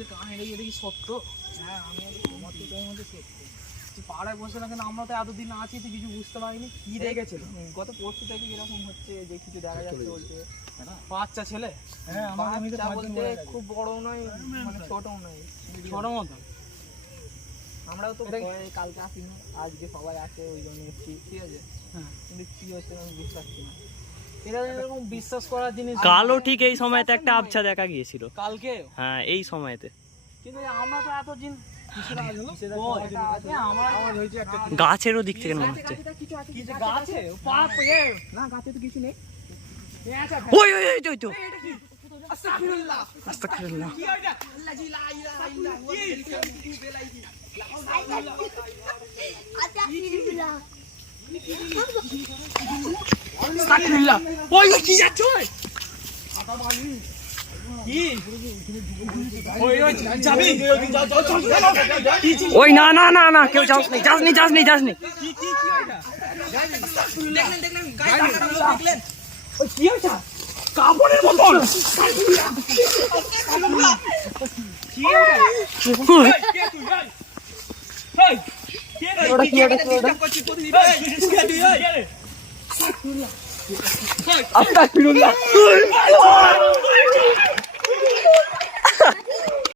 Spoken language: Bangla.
যে কাহিনী এটা কি সত্য? হ্যাঁ আমি তোমার তো টাইম মধ্যে সত্যি পাড়ায় বসে না কেন? আমরা তো এতদিন আছি তো কিছু বুঝতে পারিনি। কি দেখেছিল? গত পরশু থেকে এরকম হচ্ছে যে কিছু দেখা যাচ্ছে বলছে। বাচ্চা ছেলে? হ্যাঁ আমার বাচ্চা বলতে খুব বড়ও নয় মানে ছোটও নয়, ছোট মতন। আমরাও তো ভয়ে কালকে আসিনি, আজকে সবাই আছে ওই জন্য এসেছি, ঠিক আছে। কিন্তু কি হচ্ছে আমি বুঝতে পারছি না। এটা এরকম বিশ্বাস করার জিনিস। কালও ঠিক এই সময়তে একটা আবছা দেখা গিয়েছিল। কালকে? হ্যাঁ এই সময়তে। কিন্তু আমরা তো এতদিন গাছেরও দিক থেকে মনে হচ্ছে। না গাছে তো কিছু নেই। ওই ওই ওই ওই তো আস্তাগফিরুল্লাহ আস্তাগফিরুল্লাহ। আস্তাগফিরুল্লাহ। ওই কি যাচ্ছে? ওই না না না না কেউ যাসনি যাসনি যাসনি যাসনি। কি হয়েছে? কাপড়ের মতন আস্তাগফিরুল্লাহ।